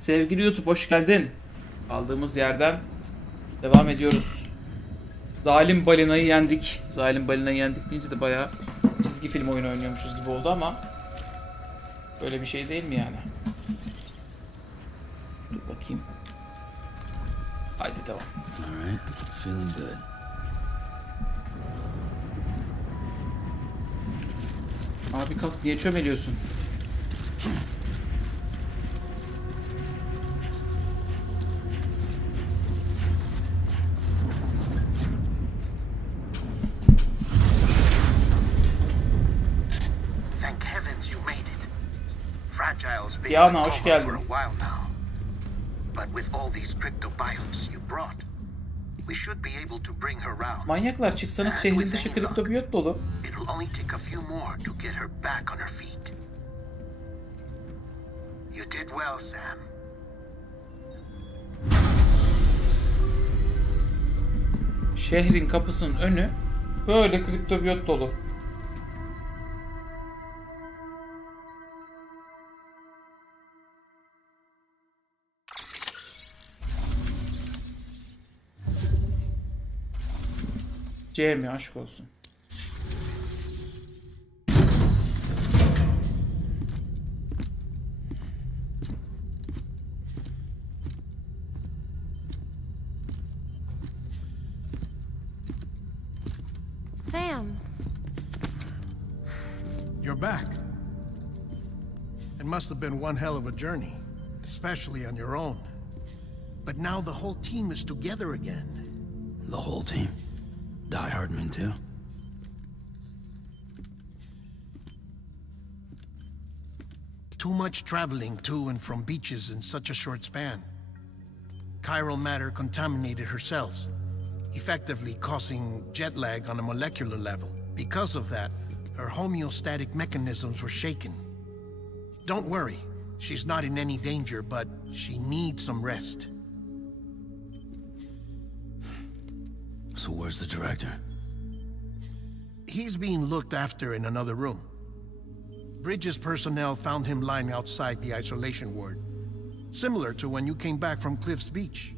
Sevgili YouTube hoş geldin. Kaldığımız yerden devam ediyoruz. Zalim balinayı yendik. Zalim balinayı yendik deyince de bayağı çizgi film oyunu oynuyormuşuz gibi oldu ama böyle bir şey değil mi yani? Dur bakayım. Haydi devam. Alright, feeling good. Abi kalk diye çömeliyorsun. Yana hoş geldin. Manyaklar çıksanız şehrin dışı kriptobiyot dolu. Şehrin kapısının önü böyle kriptobiyot dolu. Cem'e aşk olsun. Sam. You're back. It must have been one hell of a journey, especially on your own. But now the whole team is together again. The whole team? Die Hardman too? Too much traveling to and from beaches in such a short span. Chiral matter contaminated her cells, effectively causing jet lag on a molecular level. Because of that, her homeostatic mechanisms were shaken. Don't worry, she's not in any danger, but she needs some rest. So where's the director? He's being looked after in another room. Bridges personnel found him lying outside the isolation ward. Similar to when you came back from Cliff's Beach.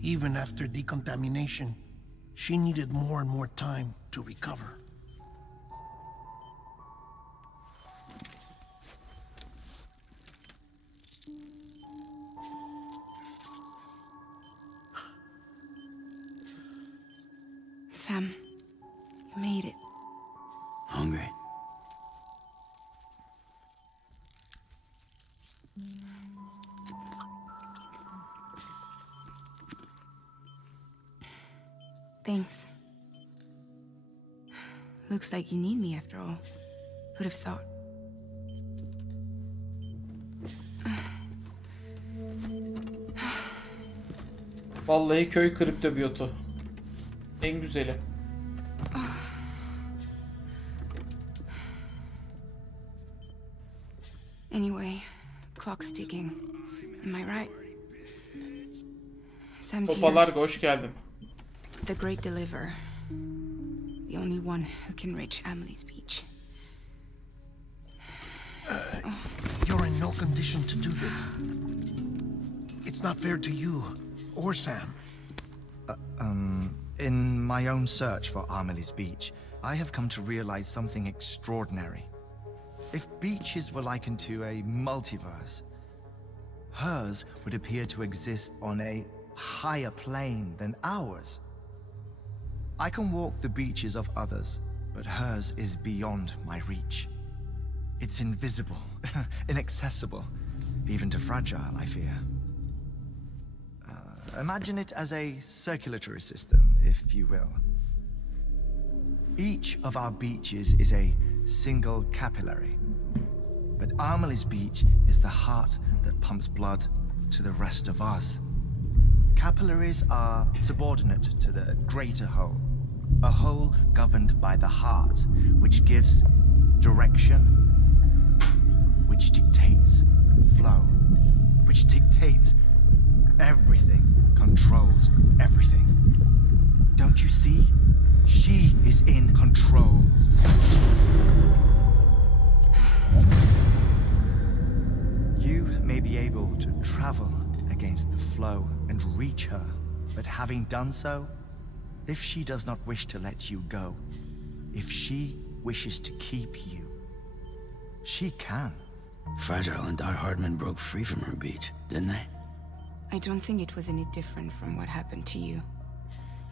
Even after decontamination, she needed more and more time to recover. Sam, you made it. Hungry? Thanks. Looks like you need me after all. Who'd have thought? Vallahi köy kriptobiyotu. En güzeli. Anyway, clock's ticking. Am I right? Sam's here. Topalarga hoş geldin. The great deliverer. The only one who can reach Amelie's beach. You're in no condition to do this. It's not fair to you or Sam. In my own search for Amelie's beach, I have come to realize something extraordinary. If beaches were likened to a multiverse, hers would appear to exist on a higher plane than ours. I can walk the beaches of others, but hers is beyond my reach. It's invisible, inaccessible, even to fragile, I fear. Imagine it as a circulatory system, if you will. Each of our beaches is a single capillary, but Amelie's beach is the heart that pumps blood to the rest of us. Capillaries are subordinate to the greater whole, a whole governed by the heart, which gives direction, which dictates flow, which dictates everything, controls everything. Don't you see? She is in control. You may be be able to travel against the flow and reach her. But having done so, if she does not wish to let you go, if she wishes to keep you, she can. Fragile and die-hard men broke free from her beach, didn't they? I don't think it was any different from what happened to you.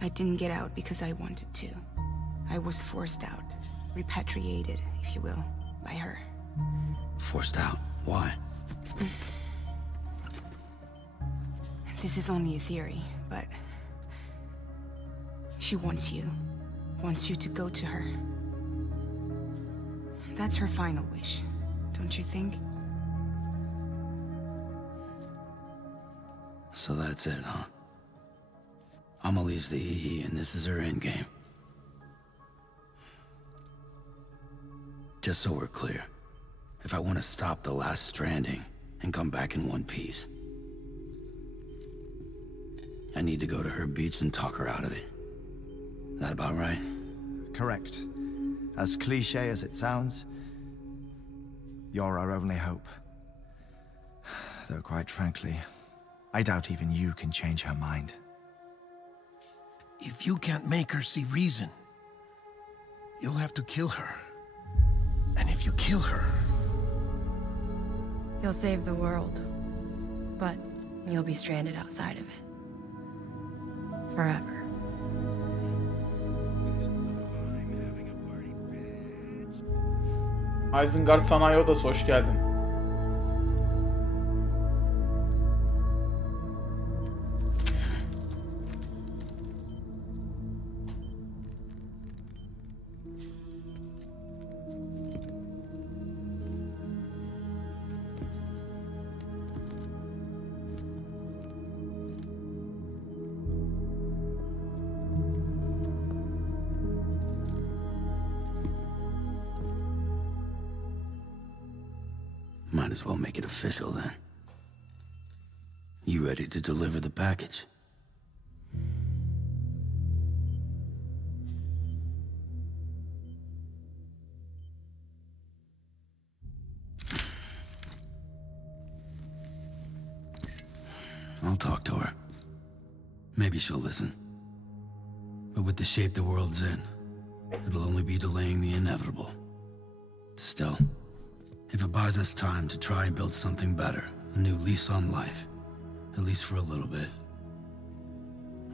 I didn't get out because I wanted to. I was forced out, repatriated, if you will, by her. Forced out? Why? This is only a theory, but she wants you to go to her. That's her final wish, don't you think? So that's it, huh? Amelie's the EE, and this is her endgame. Just so we're clear, if I want to stop the last stranding and come back in one piece, I need to go to her beach and talk her out of it. That about right? Correct. As cliché as it sounds, you're our only hope. Though quite frankly, I doubt even you can change her mind. If you can't make her see reason, you'll have to kill her. And if you kill her... You'll save the world, but you'll be stranded outside of it. Forever. Isengard Sanayi Odası, hoş geldin. Might as well make it official then. You ready to deliver the package? I'll talk to her. Maybe she'll listen. But with the shape the world's in, it'll only be delaying the inevitable. Still, if it buys us time to try and build something better, a new lease on life, at least for a little bit,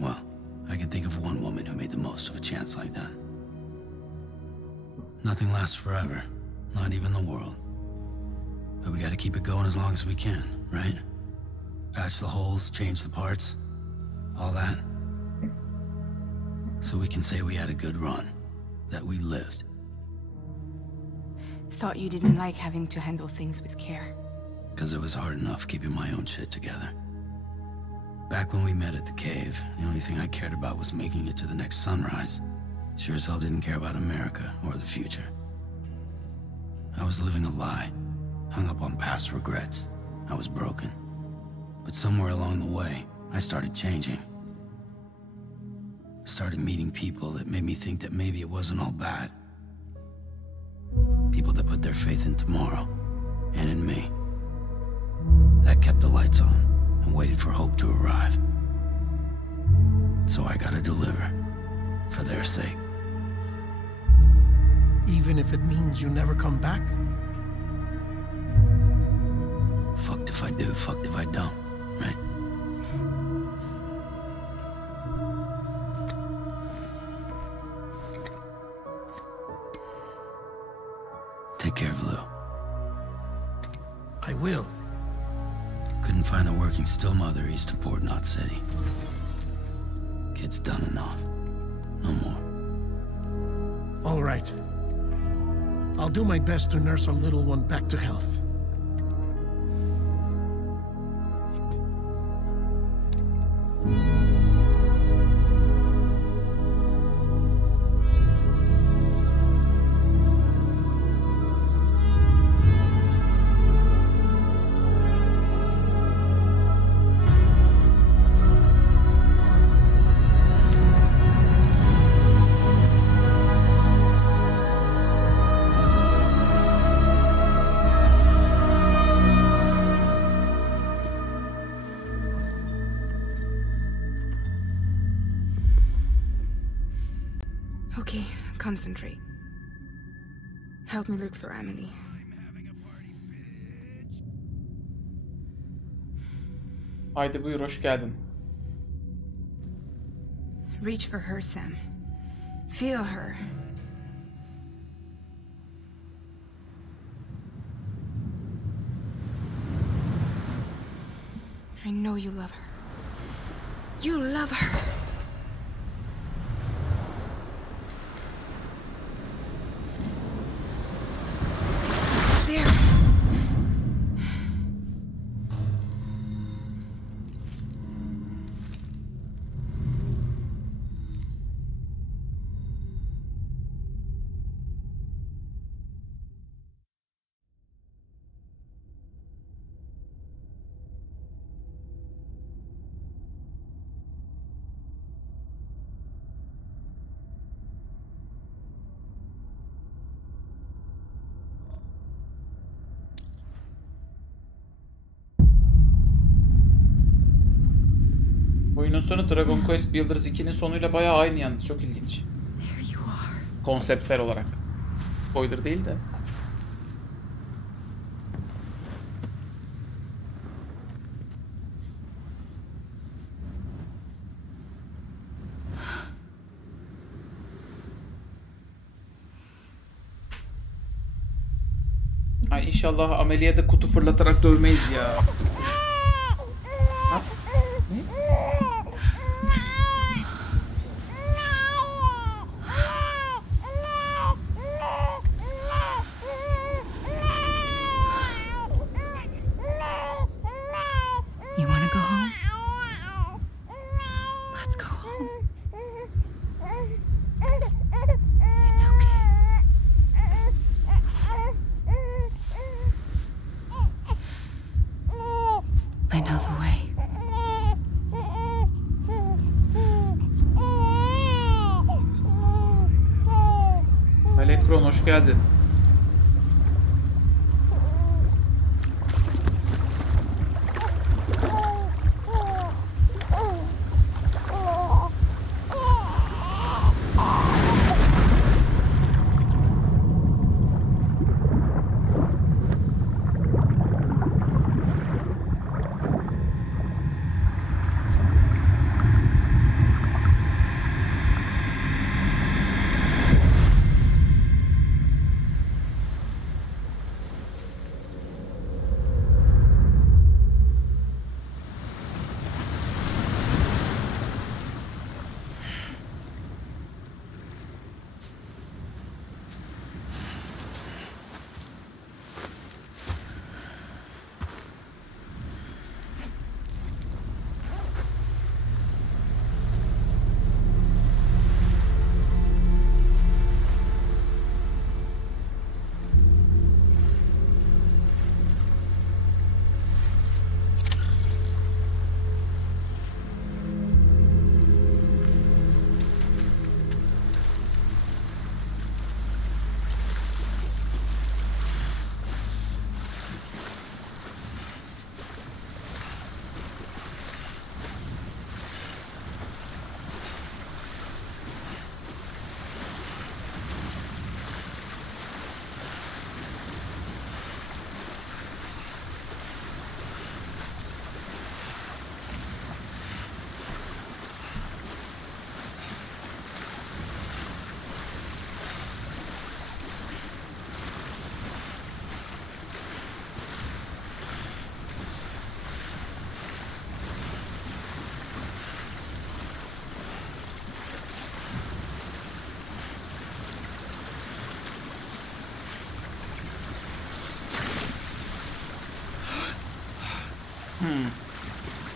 well, I can think of one woman who made the most of a chance like that. Nothing lasts forever, not even the world. But we gotta keep it going as long as we can, right? Patch the holes, change the parts, all that. So we can say we had a good run, that we lived. Thought you didn't like having to handle things with care. Because it was hard enough keeping my own shit together. Back when we met at the cave, the only thing I cared about was making it to the next sunrise. Sure as hell didn't care about America or the future. I was living a lie, hung up on past regrets. I was broken. But somewhere along the way, I started changing. Started meeting people that made me think that maybe it wasn't all bad. People that put their faith in tomorrow, and in me. That kept the lights on, and waited for hope to arrive. So I gotta deliver, for their sake. Even if it means you never come back? Fucked if I do, fucked if I don't, right? Take care of Lou. I will. Couldn't find a working still mother east of Port Knot City. Kid's done enough. No more. All right. I'll do my best to nurse our little one back to health. Okay, concentrate. Help me look for Emily. Haydi buyur, hoş geldin. Reach for her, Sam. Feel her. I know you love her. You love her. There. Oyunun sonu Dragon Quest Builders 2'nin sonuyla bayağı aynı yalnız. Çok ilginç. Konseptsel olarak. Spoiler değil de. Ay inşallah Amelie'ye de kutu fırlatarak dövmeyiz ya. Ha? Ne? You wanna go home? Let's go home. It's okay. I know the way. Alekron hoş geldin.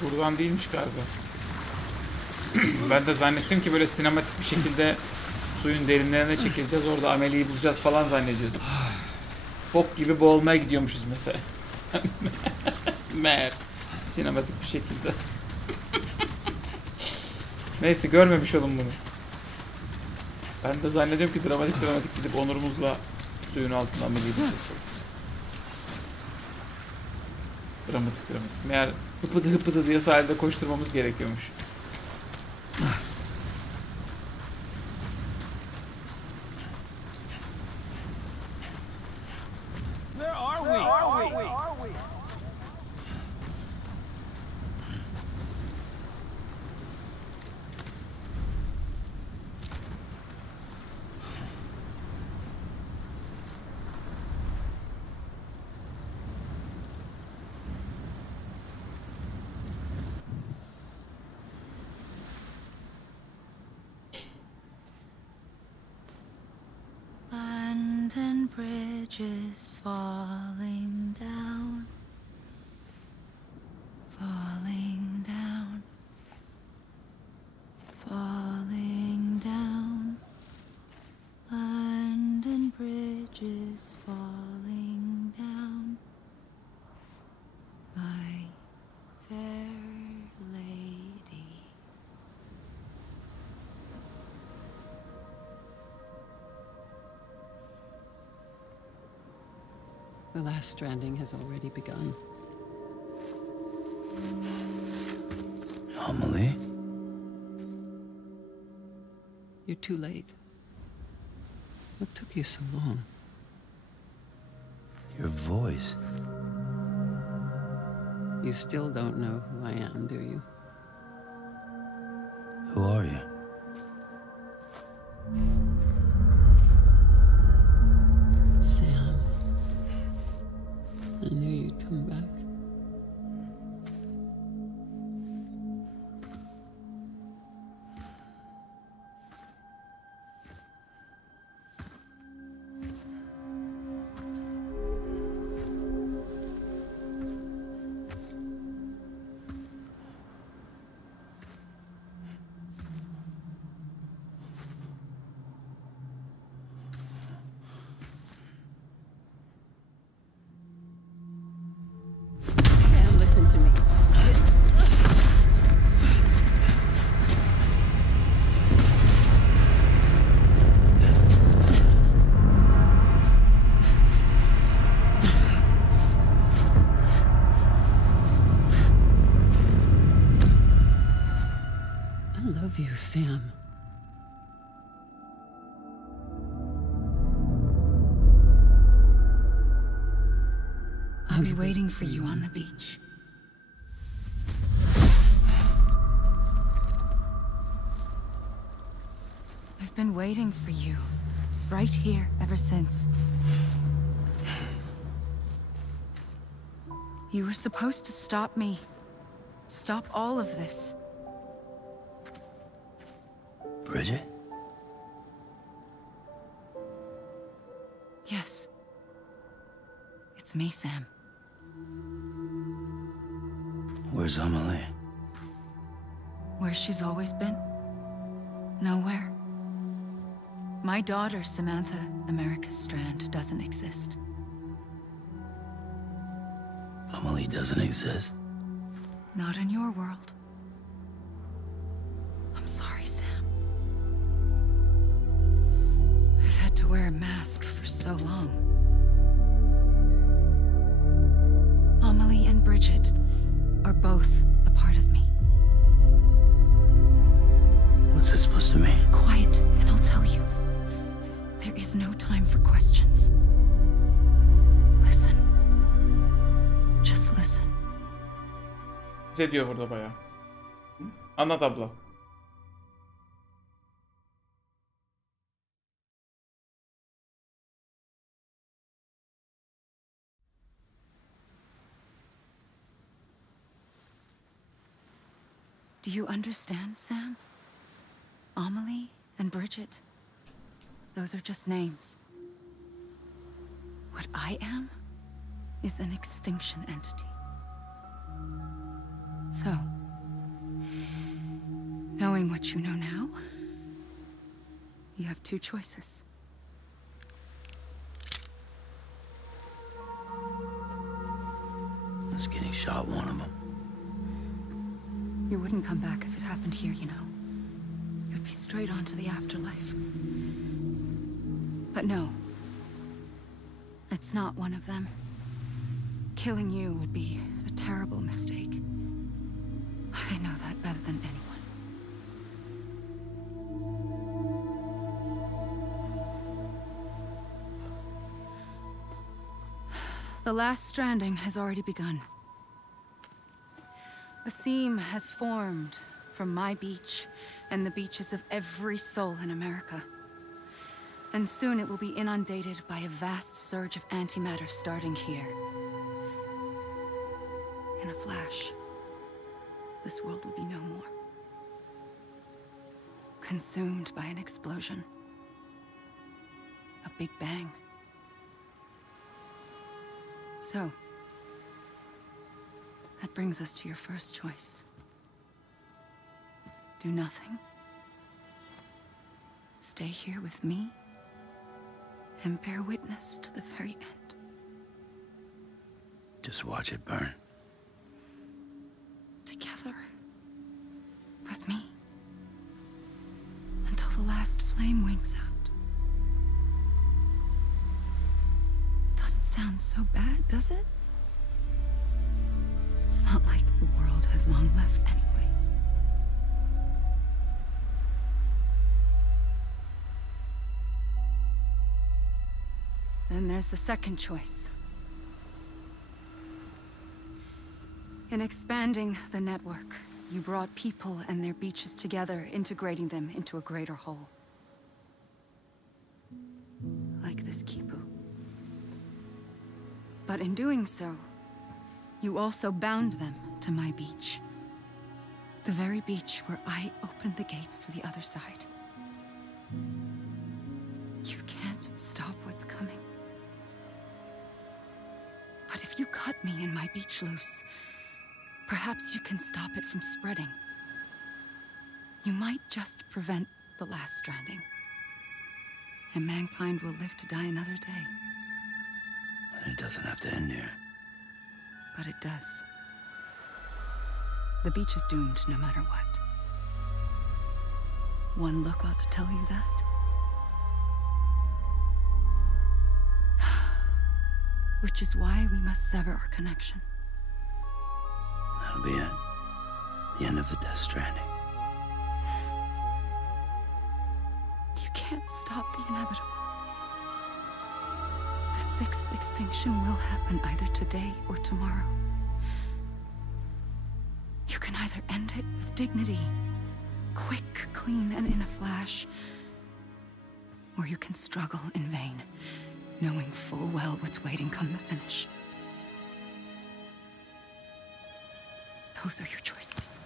Buradan değilmiş galiba. Ben de zannettim ki böyle sinematik bir şekilde suyun derinlerine çekileceğiz. Orada Amelie'yi bulacağız falan zannediyordum. Bok gibi boğulmaya gidiyormuşuz mesela. Meğer sinematik bir şekilde. Neyse görmemiş olun bunu. Ben de zannediyorum ki dramatik gidip onurumuzla suyun altından Amelie'yi bulacağız falan. Dramatik. Meğer hıpıdı diye sahilde koşturmamız gerekiyormuş. bridges falling down, falling down, falling down. London bridges falling down, my fair lady. The last stranding has already begun. Amelie? You're too late. What took you so long? Your voice. You still don't know who I am, do you? Who are you? Sam. I knew you'd come back. Sam, listen to me. I love you, Sam. I'll be waiting for you on the beach. I've been waiting for you, right here, ever since. You were supposed to stop me. Stop all of this. Bridget? Yes. It's me, Sam. Where's Amelie? Where she's always been? Nowhere. My daughter, Samantha America Strand, doesn't exist. Amelie doesn't exist? Not in your world. I'm sorry, Sam. I've had to wear a mask for so long. Amelie and Bridget are both a part of me. What's this supposed to mean? Quiet, and I'll tell you. There is no time for questions. Listen. Just listen. Bize diyor burada bayağı. Anlat abla. Do you understand, Sam? Amelie and Bridget, those are just names. What I am is an extinction entity. So, knowing what you know now, you have two choices. Is getting shot one of them? You wouldn't come back if it happened here, you know. You'd be straight on to the afterlife. But no. It's not one of them. Killing you would be a terrible mistake. I know that better than anyone. The last stranding has already begun. A seam has formed from my beach and the beaches of every soul in America. And soon it will be inundated by a vast surge of antimatter starting here. In a flash, this world will be no more. Consumed by an explosion. A big bang. So, that brings us to your first choice. Do nothing. Stay here with me and bear witness to the very end. Just watch it burn. Together. With me. Until the last flame winks out. Doesn't sound so bad, does it? It's not like the world has long left anyway. Then there's the second choice. In expanding the network, you brought people and their beaches together, integrating them into a greater whole. Like this Kipu. But in doing so, you also bound them to my beach. The very beach where I opened the gates to the other side. You can't stop what's coming. But if you cut me and my beach loose, perhaps you can stop it from spreading. You might just prevent the last stranding. And mankind will live to die another day. And it doesn't have to end here. But it does. The beach is doomed no matter what. One look ought to tell you that. Which is why we must sever our connection. That'll be it. The end of the Death Stranding. You can't stop the inevitable. The sixth extinction will happen either today or tomorrow. You can either end it with dignity, quick, clean, and in a flash, or you can struggle in vain, knowing full well what's waiting come the finish. Those are your choices.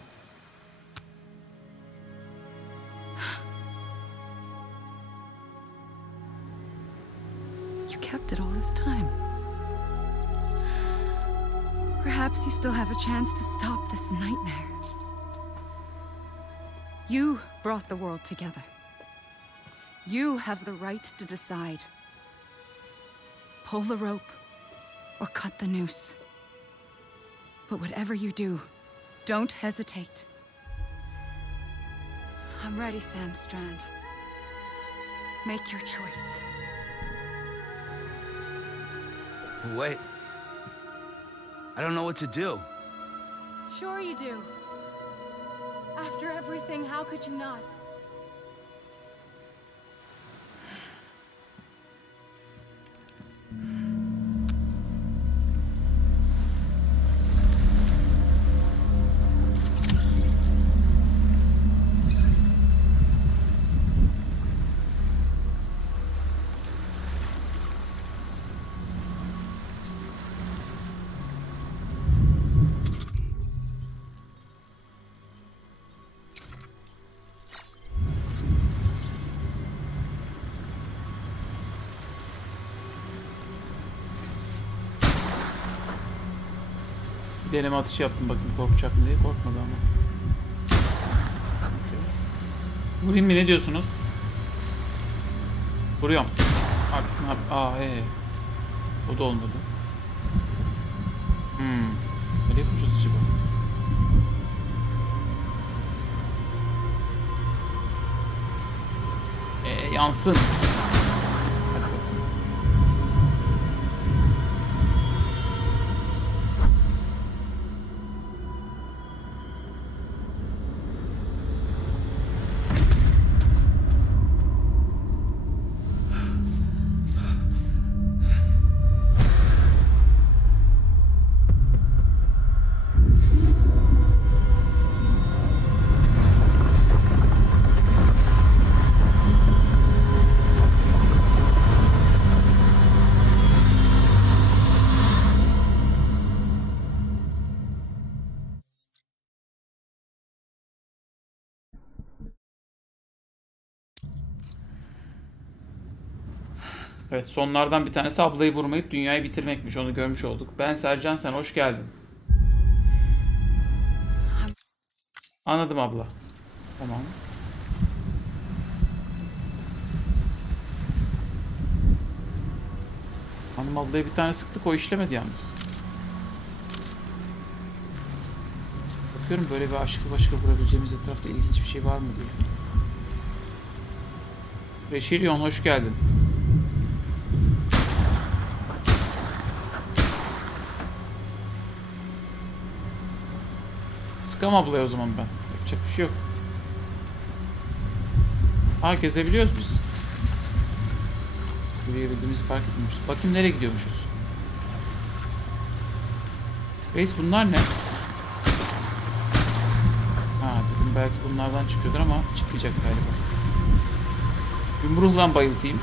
You kept it all this time. Perhaps you still have a chance to stop this nightmare. You brought the world together. You have the right to decide. Pull the rope or cut the noose. But whatever you do, don't hesitate. I'm ready, Sam Strand. Make your choice. Wait. I don't know what to do. Sure you do. After everything, how could you not? Deneme atışı yaptım, bakayım korkacak mı diye. Korkmadı ama. Vurayım mı, ne diyorsunuz? Vuruyorum. Artık ne yap? O da olmadı. Nereye fırçası bu? Yansın. Hadi bakayım. Evet, sonlardan bir tanesi ablayı vurmayıp dünyayı bitirmekmiş. Onu görmüş olduk. Ben Sercan, sen hoş geldin. Anladım abla. Tamam. Hanım ablaya bir tane sıktık, o işlemedi yalnız. Bakıyorum böyle bir aşkı başka vurabileceğimiz etrafta ilginç bir şey var mı diye. Reşiryon hoş geldin. Sıkam ablaya o zaman ben. Yapacak bir şey yok. Ha, gezebiliyoruz biz. Yürüyebildiğimizi fark etmemiştik. Bakayım nereye gidiyormuşuz. Reis bunlar ne? Ha dedim belki bunlardan çıkıyordur ama çıkmayacak galiba. Yumruhla bayıltayım.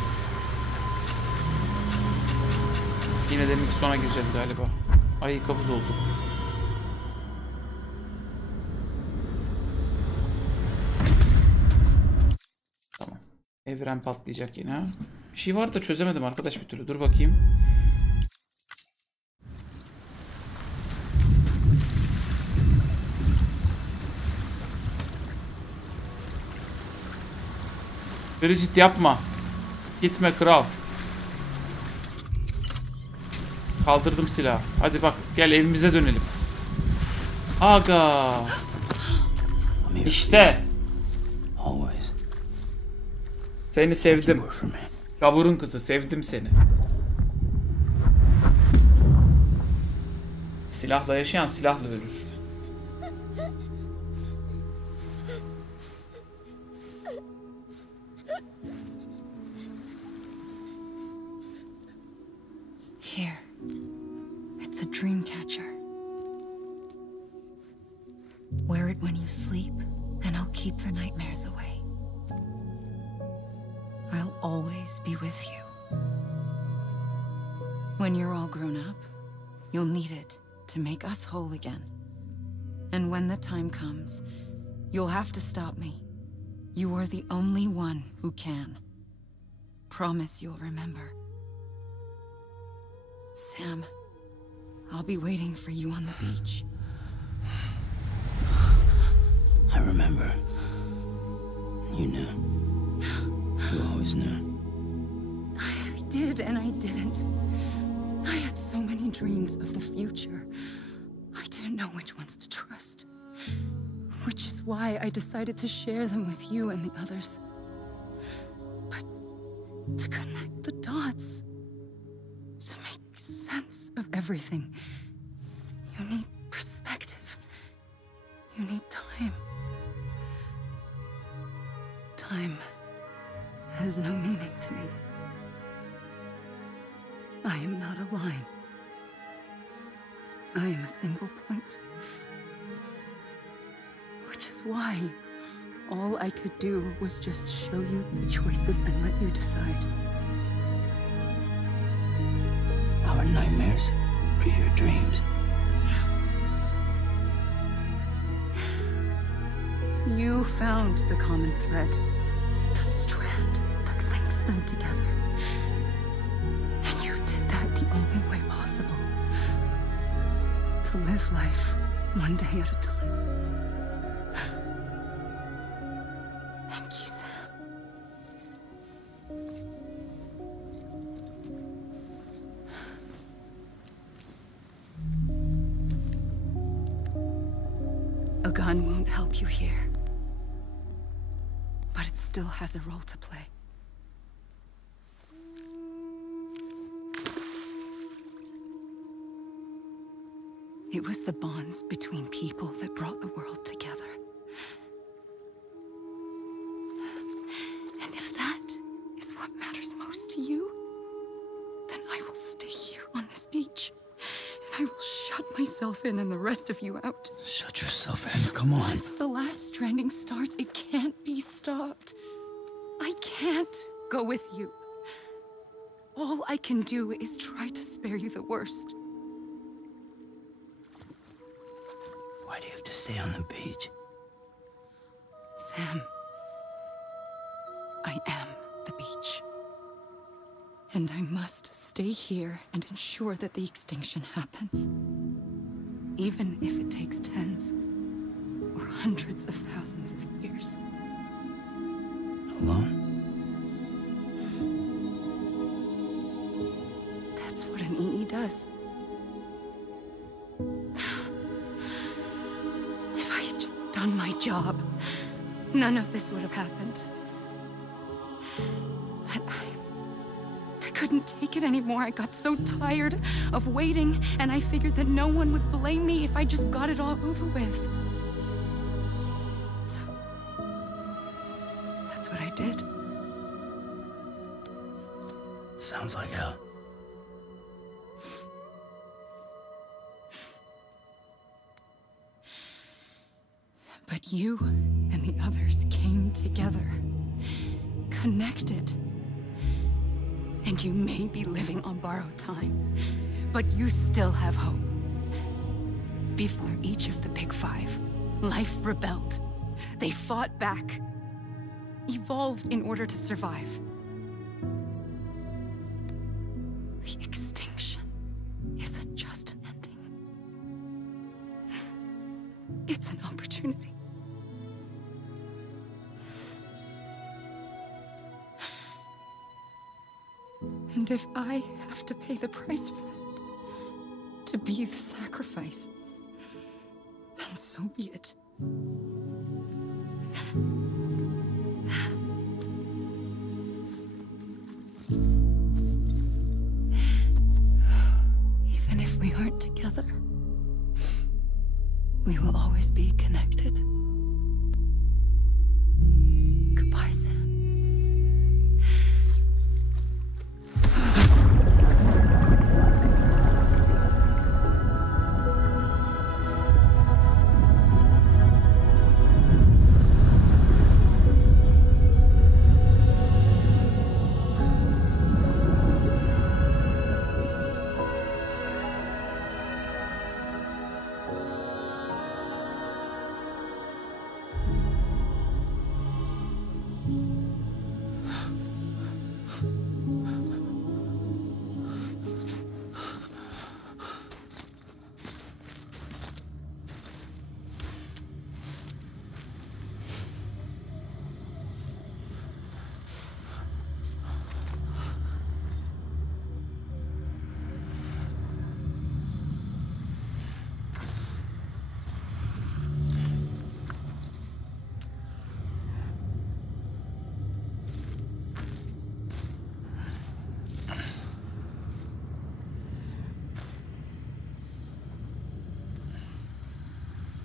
Yine deminki sona gireceğiz galiba. Ay kabuz olduk. Tamam. Evren patlayacak yine. Bir şey var da çözemedim arkadaş bir türlü. Dur bakayım. Bridget yapma. Gitme kral. Kaldırdım silahı. Hadi bak gel evimize dönelim. Aga. İşte. Seni sevdim. Gavurun kızı, sevdim seni. Silahla yaşayan silahla ölür. Here. It's a dream catcher. Wear it when you sleep, and I'll keep the nightmares away. I'll always be with you. When you're all grown up, you'll need it to make us whole again. And when the time comes, you'll have to stop me. You are the only one who can. Promise you'll remember. Sam, I'll be waiting for you on the beach. I remember. You knew. You always knew. I did and I didn't. I had so many dreams of the future. I didn't know which ones to trust. Which is why I decided to share them with you and the others. But to connect the dots, to make sense of everything, you need perspective. You need time. Time has no meaning to me. I am not a line. I am a single point. Which is why all I could do was just show you the choices and let you decide. Our nightmares are your dreams. You found the common thread, the strand that links them together. And you did that the only way possible. To live life one day at a time. Thank you, Sam. A gun won't help you here. But it still has a role to play. It was the bonds between people that brought the world together. And if that is what matters most to you, then I will stay here on this beach. And I will shut myself in and the rest of you out. Shut yourself in, come on. Once the last stranding starts, it can't be stopped. I can't go with you. All I can do is try to spare you the worst. Why do you have to stay on the beach? Sam, I am the beach. And And I must stay here and ensure that the extinction happens. Even if it takes tens or hundreds of thousands of years. Alone? That's what an EE does. If I had just done my job, none of this would have happened. But I couldn't take it anymore. I got so tired of waiting, and I figured that no one would blame me if I just got it all over with. So that's what I did. Sounds like hell. But you and the others came together, connected. And you may be living on borrowed time, but you still have hope. Before each of the Big Five, life rebelled. They fought back, evolved in order to survive. The extinction isn't just an ending. It's an opportunity. And if I have to pay the price for that, to be the sacrifice, then so be it. Even if we aren't together, we will always be connected. Goodbye, Sam.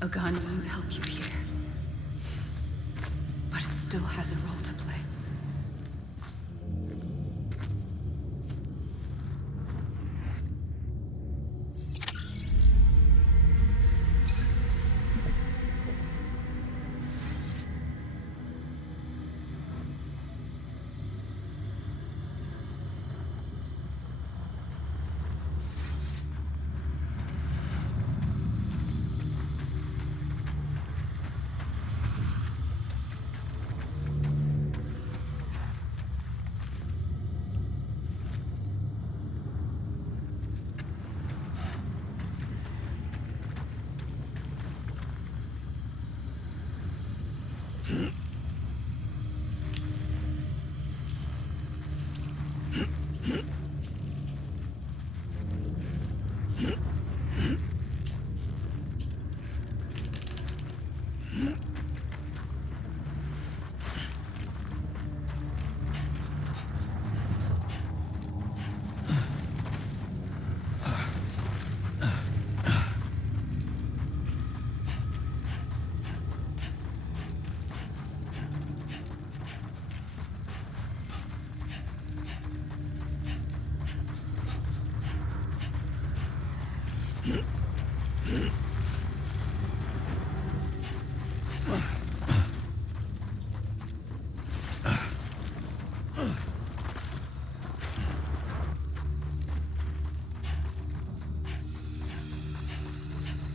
A gun won't help you here, but it still has a role to play.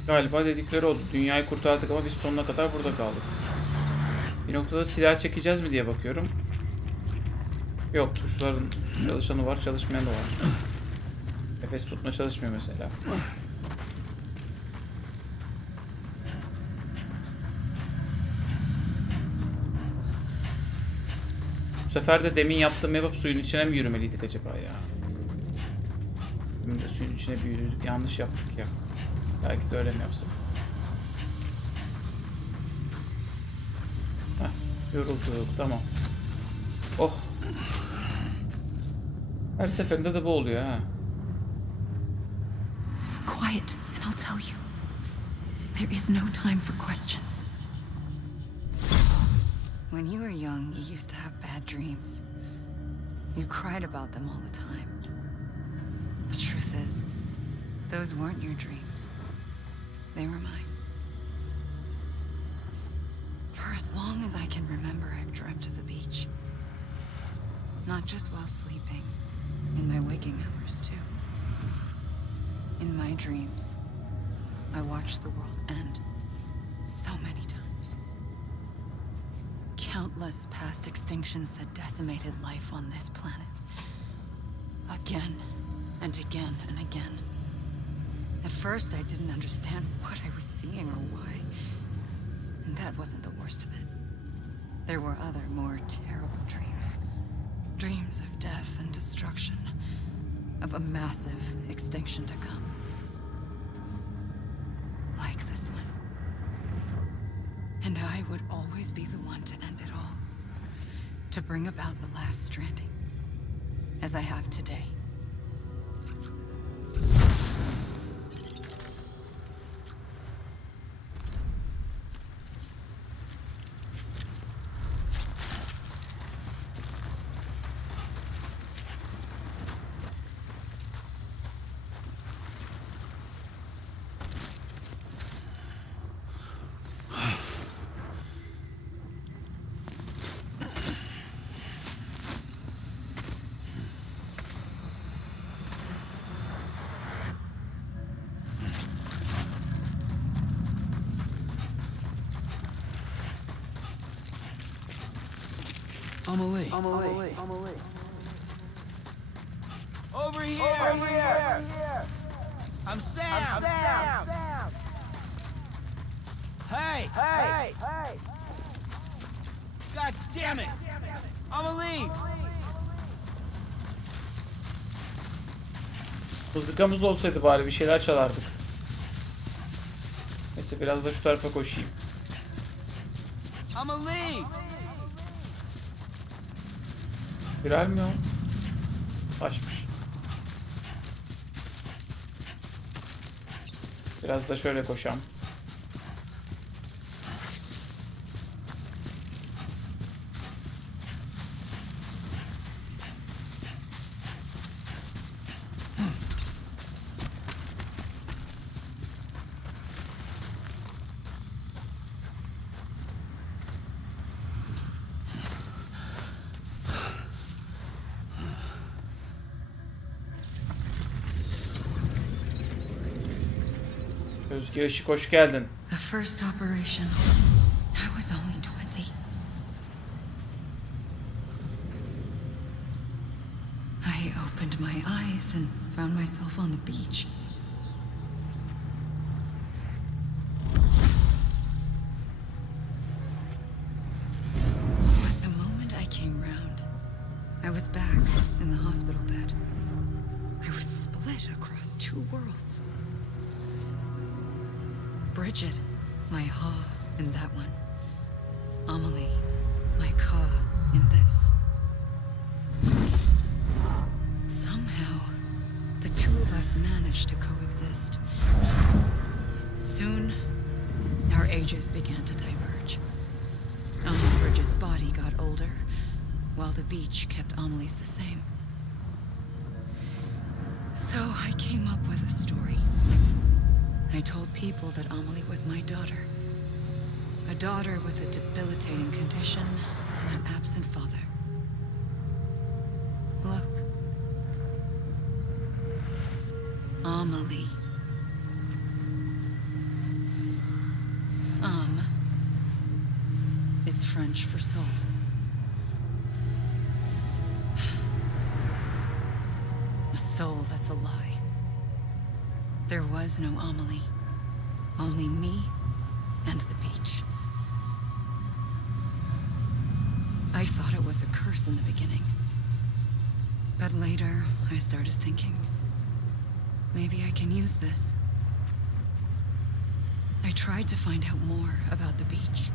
Galiba dedikleri oldu. Dünyayı kurtardık ama biz sonuna kadar burada kaldık. Bir noktada silah çekeceğiz mi diye bakıyorum. Yok, tuşların çalışanı var, çalışmayan da var. Nefes tutma çalışmıyor mesela. Bu sefer de demin yaptığım yapıp suyun içine mi yürümeliydik acaba ya? Demin de suyun içine bir yürüdük. Yanlış yaptık ya. Belki de öyle mi yapsam? Heh, yorulduk. Tamam. Oh. Her seferinde de bu oluyor ha. Quiet, and I'll tell you. There is no time for questions. When you were young, you used to have bad dreams. You cried about them all the time. The truth is, those weren't your dreams. They were mine. For as long as I can remember, I've dreamt of the beach. Not just while sleeping, in my waking hours too. In my dreams, I watched the world end so many times. Countless past extinctions that decimated life on this planet. Again and again and again. At first, I didn't understand what I was seeing or why. And that wasn't the worst of it. There were other, more terrible dreams. Dreams of death and destruction. Of a massive extinction to come. Like this one. And I would always be the one to end it all. To bring about the last stranding. As I have today. Amelie. Over here! I'm Sam! Hey! God damn it! Amelie! Mızıkamız olsaydı bari bir şeyler çalardık. Neyse biraz da şu tarafa koşayım. Amelie! Viral mi o? Taşmış. Biraz da şöyle koşam. Özge Işık hoş geldin. The first operation. I was only 20. I opened my eyes and found myself on the beach. But the moment I came round, I was back in the hospital bed. I was split across two worlds. Bridget, my ha in that one. Amelie, my ka in this. Somehow, the two of us managed to coexist. Soon, our ages began to diverge. Bridget's body got older, while the beach kept Amelie's the same. So I came up with a story. I told people that Amelie was my daughter. A daughter with a debilitating condition and an absent father. Look. Amelie. Is French for soul. soul that's a lie. There was no Amelie. Only me and the beach. I thought it was a curse in the beginning. But later, I started thinking, maybe I can use this. I tried to find out more about the beach,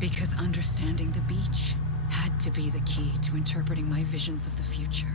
because understanding the beach had to be the key to interpreting my visions of the future.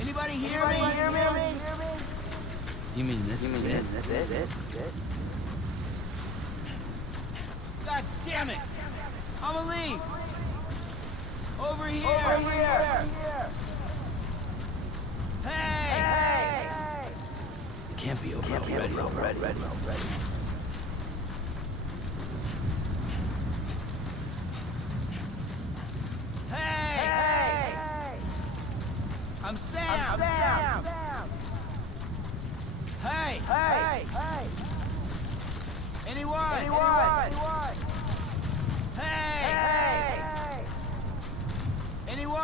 Anybody hear me? You mean this is it? God damn it! Amelie! Over here! Hey! It can't be over already. Hey! I'm Sam! Hey! Anyone? Hey! Anyone?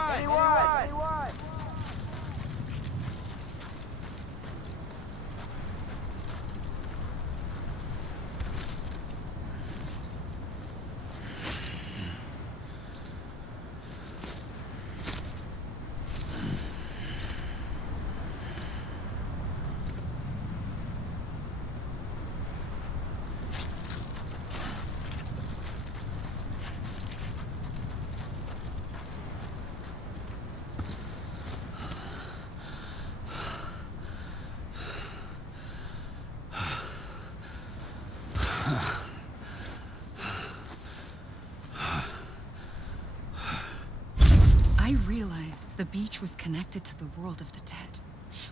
I realized the beach was connected to the world of the dead,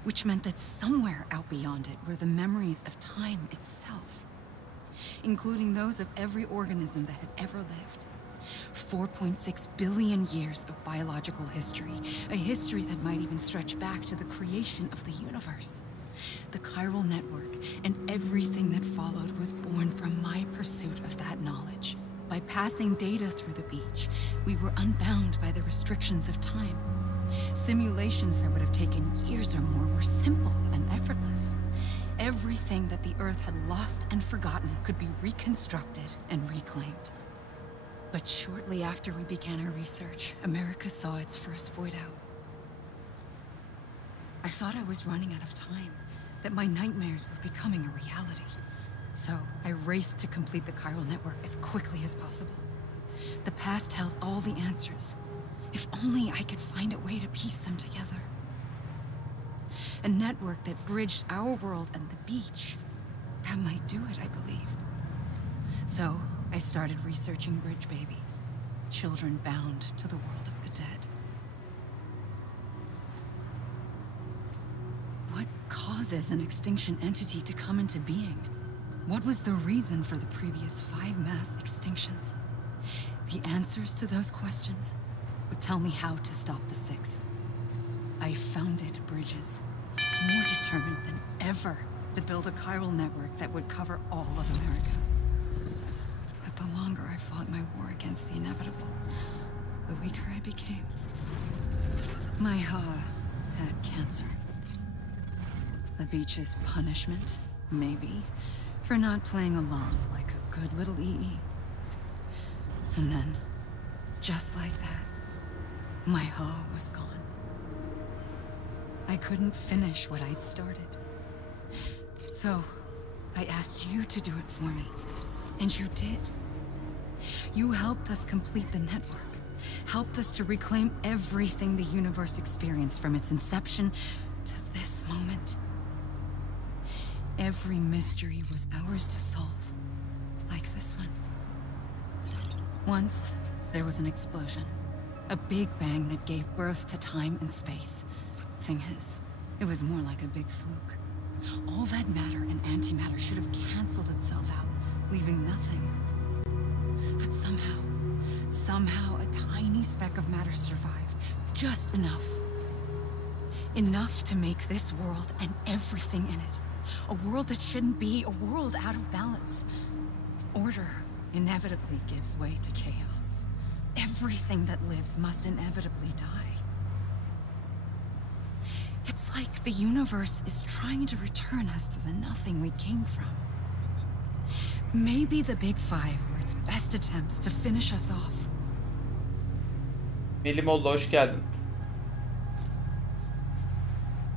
which meant that somewhere out beyond it were the memories of time itself, including those of every organism that had ever lived. 4.6 billion years of biological history, a history that might even stretch back to the creation of the universe. The chiral network and everything that followed was born from my pursuit of that knowledge. By passing data through the beach, we were unbound by the restrictions of time. Simulations that would have taken years or more were simple and effortless. Everything that the Earth had lost and forgotten could be reconstructed and reclaimed. But shortly after we began our research, America saw its first void out. I thought I was running out of time, that my nightmares were becoming a reality. So I raced to complete the chiral network as quickly as possible. The past held all the answers. If only I could find a way to piece them together. A network that bridged our world and the beach. That might do it, I believed. So I started researching bridge babies, children bound to the world of the dead. What causes an extinction entity to come into being? What was the reason for the previous 5 mass extinctions? The answers to those questions would tell me how to stop the 6th. I founded bridges, more determined than ever to build a chiral network that would cover all of America. But the longer I fought my war against the inevitable, the weaker I became. My Ha had cancer. The beach's punishment, maybe, for not playing along like a good little EE. And then, just like that, my Ha was gone. I couldn't finish what I'd started. So, I asked you to do it for me. And you did. You helped us complete the network. helped us to reclaim everything the universe experienced from its inception to this moment. Every mystery was ours to solve, like this one. Once, there was an explosion. A big bang that gave birth to time and space. Thing is, it was more like a big fluke. All that matter and antimatter should have canceled itself out, leaving nothing. But somehow a tiny speck of matter survived. Just enough. Enough to make this world and everything in it. A world that shouldn't be, a world out of balance. Order inevitably gives way to chaos. Everything that lives must inevitably die. It's like the universe is trying to return us to the nothing we came from. Maybe the Big Five were its best attempts to finish us off. Melimoğlu, hoş geldin.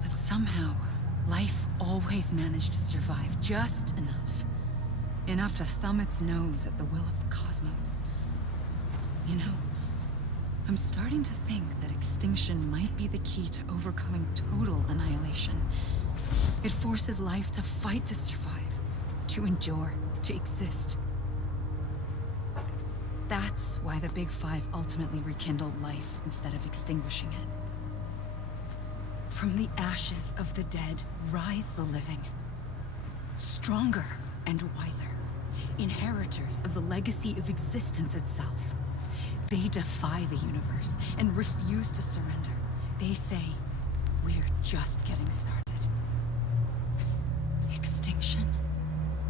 But somehow, life always managed to survive just enough. Enough to thumb its nose at the will of the cosmos. You know, I'm starting to think that extinction might be the key to overcoming total annihilation. It forces life to fight to survive, to endure, to exist. That's why the Big Five ultimately rekindled life instead of extinguishing it. From the ashes of the dead rise the living. Stronger and wiser. Inheritors of the legacy of existence itself. They defy the universe and refuse to surrender. They say, we're just getting started. Extinction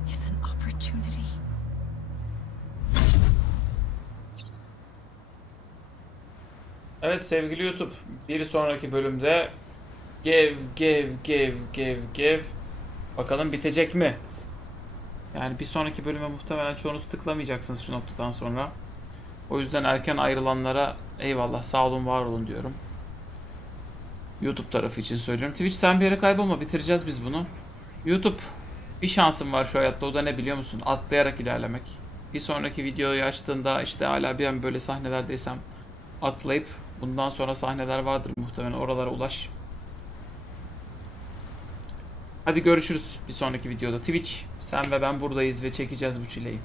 is an opportunity. Evet sevgili YouTube, bir sonraki bölümde gev. Bakalım bitecek mi? Yani bir sonraki bölüme muhtemelen çoğunuz tıklamayacaksınız şu noktadan sonra. O yüzden erken ayrılanlara eyvallah, sağ olun, var olun diyorum. YouTube tarafı için söylüyorum. Twitch sen bir yere kaybolma, bitireceğiz biz bunu. YouTube, bir şansım var şu hayatta, o da ne biliyor musun? Atlayarak ilerlemek. Bir sonraki videoyu açtığında işte hala bir an böyle sahnelerdeysem atlayıp bundan sonra sahneler vardır muhtemelen, oralara ulaş. Hadi görüşürüz bir sonraki videoda. Twitch, sen ve ben buradayız ve çekeceğiz bu çileyi.